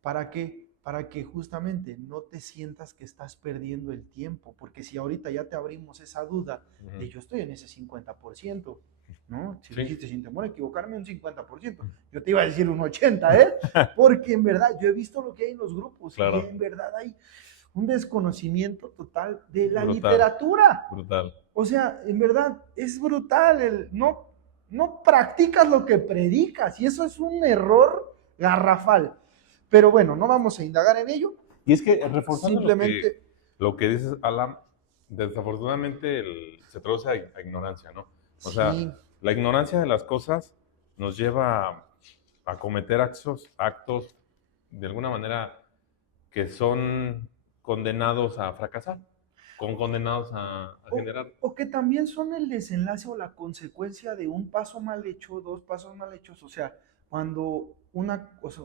¿Para qué? Para que justamente no te sientas que estás perdiendo el tiempo, porque si ahorita ya te abrimos esa duda de yo estoy en ese 50%, ¿no? Si dijiste sin temor a equivocarme, un 50%. Yo te iba a decir un 80%, ¿eh? Porque en verdad yo he visto lo que hay en los grupos claro. Y en verdad hay un desconocimiento total de la literatura. Brutal. O sea, en verdad es brutal. No practicas lo que predicas y eso es un error garrafal. Pero bueno, no vamos a indagar en ello. Y es que reforzando simplemente lo que dices, Alan, desafortunadamente se traduce a ignorancia, ¿no? O sea, la ignorancia de las cosas nos lleva a cometer actos de alguna manera que son condenados a fracasar, condenados a generar. O que también son el desenlace o la consecuencia de un paso mal hecho, dos pasos mal hechos. O sea, cuando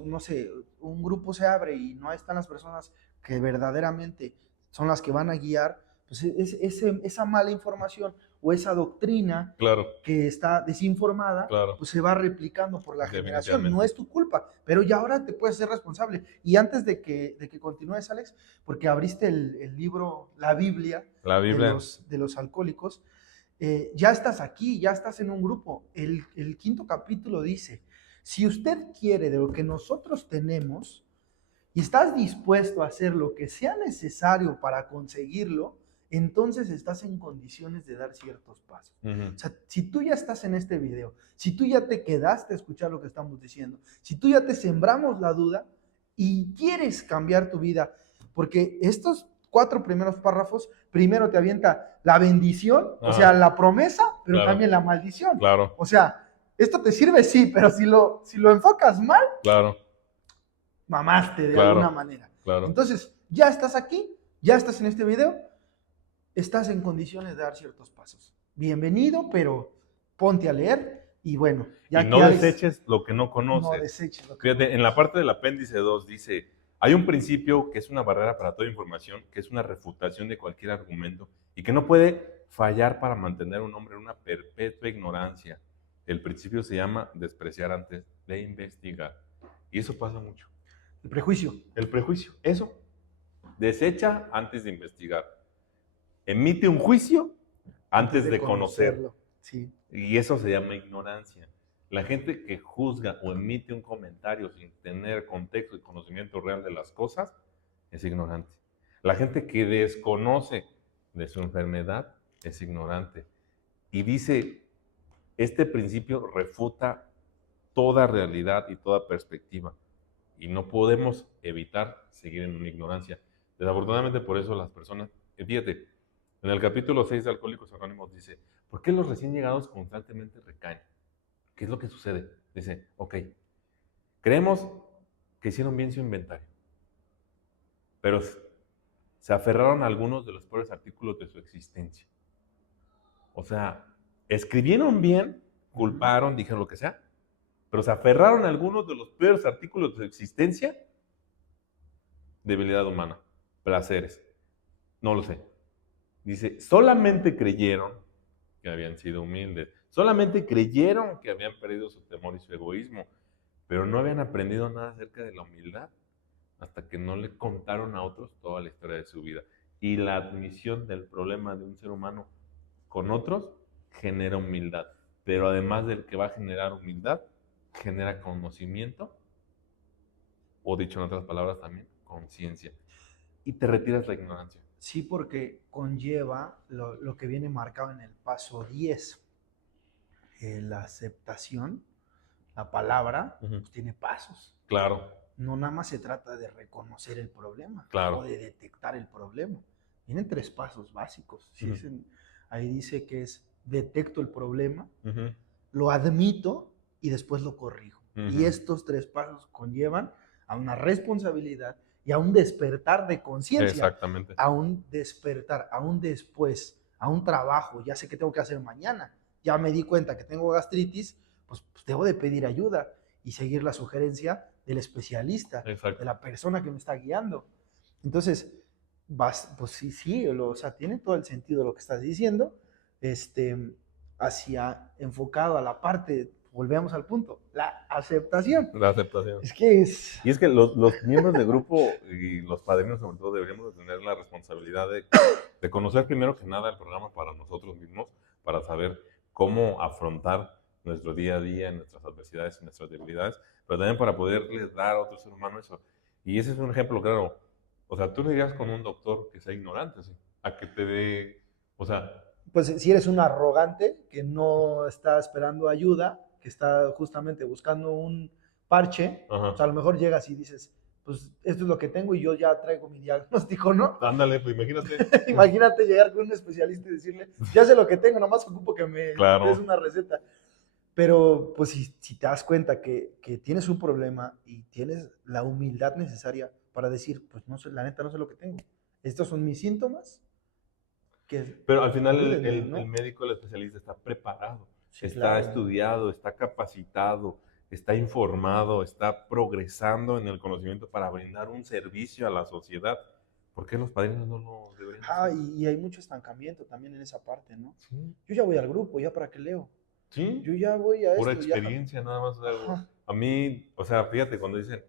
no sé, un grupo se abre y no están las personas que verdaderamente son las que van a guiar, pues esa mala información o esa doctrina Claro, que está desinformada, claro. pues se va replicando por la generación. Definitivamente. No es tu culpa, pero ya ahora te puedes ser responsable. Y antes de que continúes, Alex, porque abriste el libro, la Biblia, La Biblia. de los alcohólicos, ya estás aquí, ya estás en un grupo. El quinto capítulo dice, si usted quiere de lo que nosotros tenemos y estás dispuesto a hacer lo que sea necesario para conseguirlo, entonces estás en condiciones de dar ciertos pasos. Ujú. O sea, si tú ya estás en este video, si tú ya te quedaste a escuchar lo que estamos diciendo, si tú ya te sembramos la duda y quieres cambiar tu vida, porque estos 4 primeros párrafos, primero te avienta la bendición, o Ajá. sea, la promesa, pero Claro. también la maldición. Claro, O sea, esto te sirve, sí, pero si lo enfocas mal, claro, mamaste de Claro. alguna manera. claro. Entonces, ya estás aquí, ya estás en este video, estás en condiciones de dar ciertos pasos. Bienvenido, pero ponte a leer y bueno, ya y que no Alex, deseches lo que no no conoces. deseches lo que Fíjate, en la parte del apéndice 2 dice, hay un principio que es una barrera para toda información, que es una refutación de cualquier argumento y que no puede fallar para mantener a un hombre en una perpetua ignorancia. El principio se llama despreciar antes de investigar. Y eso pasa mucho. el prejuicio. El prejuicio, eso. Desecha antes de investigar. Emite un juicio antes de conocer. conocerlo. Sí. Y eso se llama ignorancia. La gente que juzga o emite un comentario sin tener contexto y conocimiento real de las cosas es ignorante. La gente que desconoce de su enfermedad es ignorante. Y dice, este principio refuta toda realidad y toda perspectiva. Y no podemos evitar seguir en una ignorancia. Desafortunadamente por eso las personas, fíjate, en el capítulo 6 de Alcohólicos Anónimos dice, ¿por qué los recién llegados constantemente recaen? ¿Qué es lo que sucede? Dice, ok, creemos que hicieron bien su inventario, pero se aferraron a algunos de los peores artículos de su existencia. O sea, escribieron bien, culparon, dijeron lo que sea, pero se aferraron a algunos de los peores artículos de su existencia. Debilidad humana, placeres, no lo sé. Dice, solamente creyeron que habían sido humildes, solamente creyeron que habían perdido su temor y su egoísmo, pero no habían aprendido nada acerca de la humildad hasta que no le contaron a otros toda la historia de su vida. Y la admisión del problema de un ser humano con otros genera humildad, pero además del que va a generar humildad, genera conocimiento, o dicho en otras palabras también, conciencia. Y te retiras la ignorancia. Sí, porque conlleva lo que viene marcado en el paso 10. La aceptación, la palabra, pues tiene pasos. Claro, No nada más se trata de reconocer el problema Claro. o de detectar el problema. Tienen 3 pasos básicos. ¿Sí? Ahí dice que es detecto el problema, lo admito y después lo corrijo. Y estos 3 pasos conllevan a una responsabilidad y a un despertar de conciencia. exactamente. A un despertar, a un después, a un trabajo. Ya sé qué tengo que hacer mañana. Ya me di cuenta que tengo gastritis, pues debo de pedir ayuda y seguir la sugerencia del especialista, Exacto. de la persona que me está guiando. Entonces, pues sí, o sea, tiene todo el sentido lo que estás diciendo, hacia enfocado a la parte, volvemos al punto, la aceptación. La aceptación. Es que es... Y es que los miembros del grupo y los padrinos sobre todo deberíamos de tener la responsabilidad de conocer primero que nada el programa para nosotros mismos, para saber cómo afrontar nuestro día a día, nuestras adversidades y nuestras debilidades, pero también para poderles dar a otro ser humano eso. Y ese es un ejemplo claro. O sea, tú le digas con un doctor que sea ignorante, ¿sí? A que te dé, o sea... Pues si eres un arrogante que no está esperando ayuda, que está justamente buscando un parche, Ajá. o sea, a lo mejor llegas y dices, pues esto es lo que tengo y yo ya traigo mi diagnóstico, ¿no? Ándale, pues imagínate. Imagínate llegar con un especialista y decirle, ya sé lo que tengo, nomás ocupo que me Claro. des una receta. Pero pues si te das cuenta que tienes un problema y tienes la humildad necesaria para decir, pues no sé, la neta no sé lo que tengo. Estos son mis síntomas. Pero al final ayúdenme, ¿no? el médico, el especialista está preparado, Sí, está claro. estudiado, está capacitado, está informado, está progresando en el conocimiento para brindar un servicio a la sociedad. ¿Por qué los padrinos no lo deberían Ah, hacer? y hay mucho estancamiento también en esa parte, ¿no? Sí. Yo ya voy al grupo, ¿ya para qué leo? Sí, Yo ya voy a pura esto, ya. experiencia nada más. O sea, Ajá. a mí, o sea, fíjate, cuando dicen,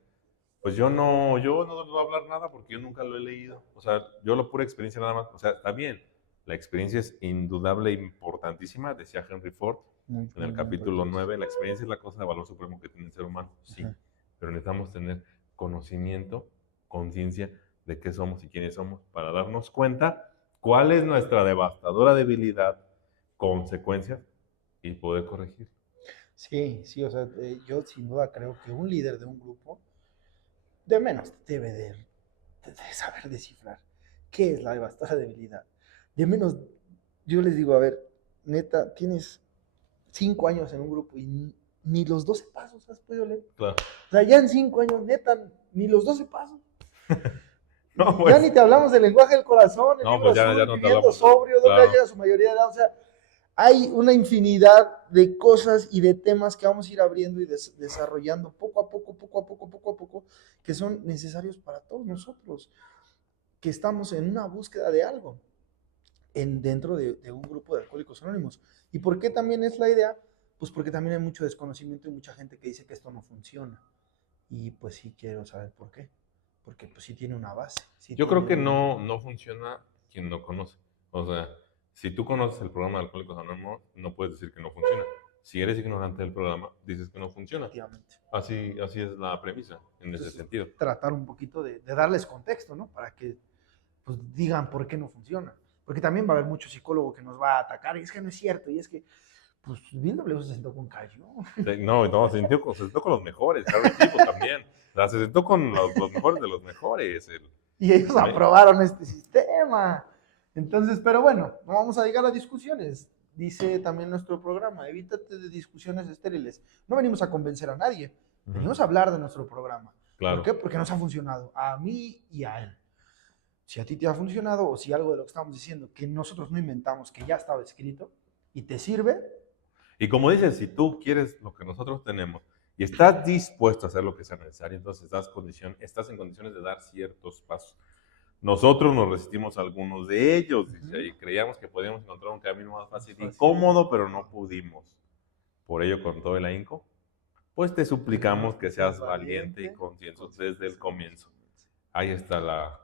pues yo no les voy a hablar nada porque yo nunca lo he leído. O sea, yo la pura experiencia nada más. O sea, está bien. La experiencia es indudable e importantísima, decía Henry Ford Muy, en muy, el muy capítulo importante. 9. La experiencia es la cosa de valor supremo que tiene el ser humano. Sí, Ajá. pero necesitamos tener conocimiento, conciencia de qué somos y quiénes somos para darnos cuenta cuál es nuestra devastadora debilidad, consecuencias y poder corregir. Sí, sí, o sea, yo sin duda creo que un líder de un grupo, de menos debe de saber descifrar qué es la devastada debilidad. De menos, yo les digo, a ver, neta, tienes 5 años en un grupo y ni los 12 pasos has podido leer. Claro. O sea, ya en 5 años, neta, ni los 12 pasos. No, Ya pues, ni te hablamos del lenguaje del corazón, el no, libro pues ya azul, no te viviendo hablamos. sobrio, donde Claro. llega su mayoría de edad. O sea, hay una infinidad de cosas y de temas que vamos a ir abriendo y desarrollando poco a poco, que son necesarios para todos nosotros, que estamos en una búsqueda de algo dentro de un grupo de alcohólicos anónimos. ¿Y por qué también es la idea? Pues porque también hay mucho desconocimiento y mucha gente que dice que esto no funciona. Y pues sí quiero saber por qué. Porque pues sí tiene una base. Sí Yo creo tiene que no funciona quien no conoce. O sea, si tú conoces el programa de Alcohólicos Anónimos, no puedes decir que no funciona. Si eres ignorante del programa, dices que no funciona. Efectivamente. Así es la premisa, en ese Entonces, sentido. tratar un poquito de darles contexto, ¿no? Para que pues, digan por qué no funciona. Porque también va a haber mucho psicólogo que nos va a atacar, y es que no es cierto, y es que, pues, Bill W. se sentó con Cayo. No, se sentó con los mejores, cada equipo también. O sea, se sentó con los mejores de los mejores. Y ellos aprobaron este sistema. Entonces, pero bueno, no vamos a llegar a discusiones. Dice también nuestro programa, evítate de discusiones estériles. No venimos a convencer a nadie, venimos a hablar de nuestro programa. Claro. ¿Por qué? Porque nos ha funcionado a mí y a él. Si a ti te ha funcionado o si algo de lo que estamos diciendo que nosotros no inventamos, que ya estaba escrito y te sirve. Y como dices, si tú quieres lo que nosotros tenemos y estás dispuesto a hacer lo que sea necesario, entonces estás en condiciones de dar ciertos pasos. Nosotros nos resistimos a algunos de ellos, dice, y creíamos que podíamos encontrar un camino más fácil y cómodo, pero no pudimos. Por ello, con todo el ahínco, pues te suplicamos que seas valiente y concienzudo desde el comienzo. Ahí está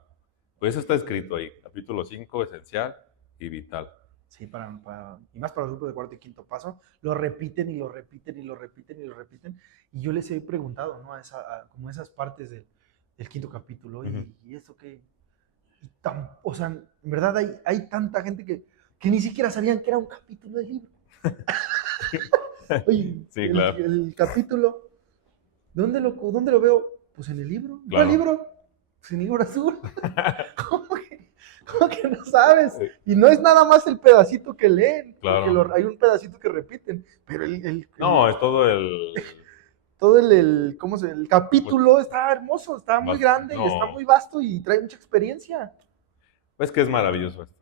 pues eso está escrito ahí, capítulo 5, esencial y vital. Sí, y más para los grupos de cuarto y quinto paso, lo repiten y lo repiten y lo repiten y lo repiten. Y yo les he preguntado, ¿no? Como esas partes del quinto capítulo, y eso que... o sea, en verdad hay tanta gente que ni siquiera sabían que era un capítulo del libro. Oye, sí, claro. el capítulo, ¿dónde lo veo? Pues en el libro. Claro. ¿Cuál libro? Pues en el libro azul. ¿Cómo que no sabes? Y no es nada más el pedacito que leen, claro. porque hay un pedacito que repiten, pero no, es todo el... todo el capítulo está hermoso, está muy grande y está muy vasto y trae mucha experiencia. Pues que es maravilloso esto.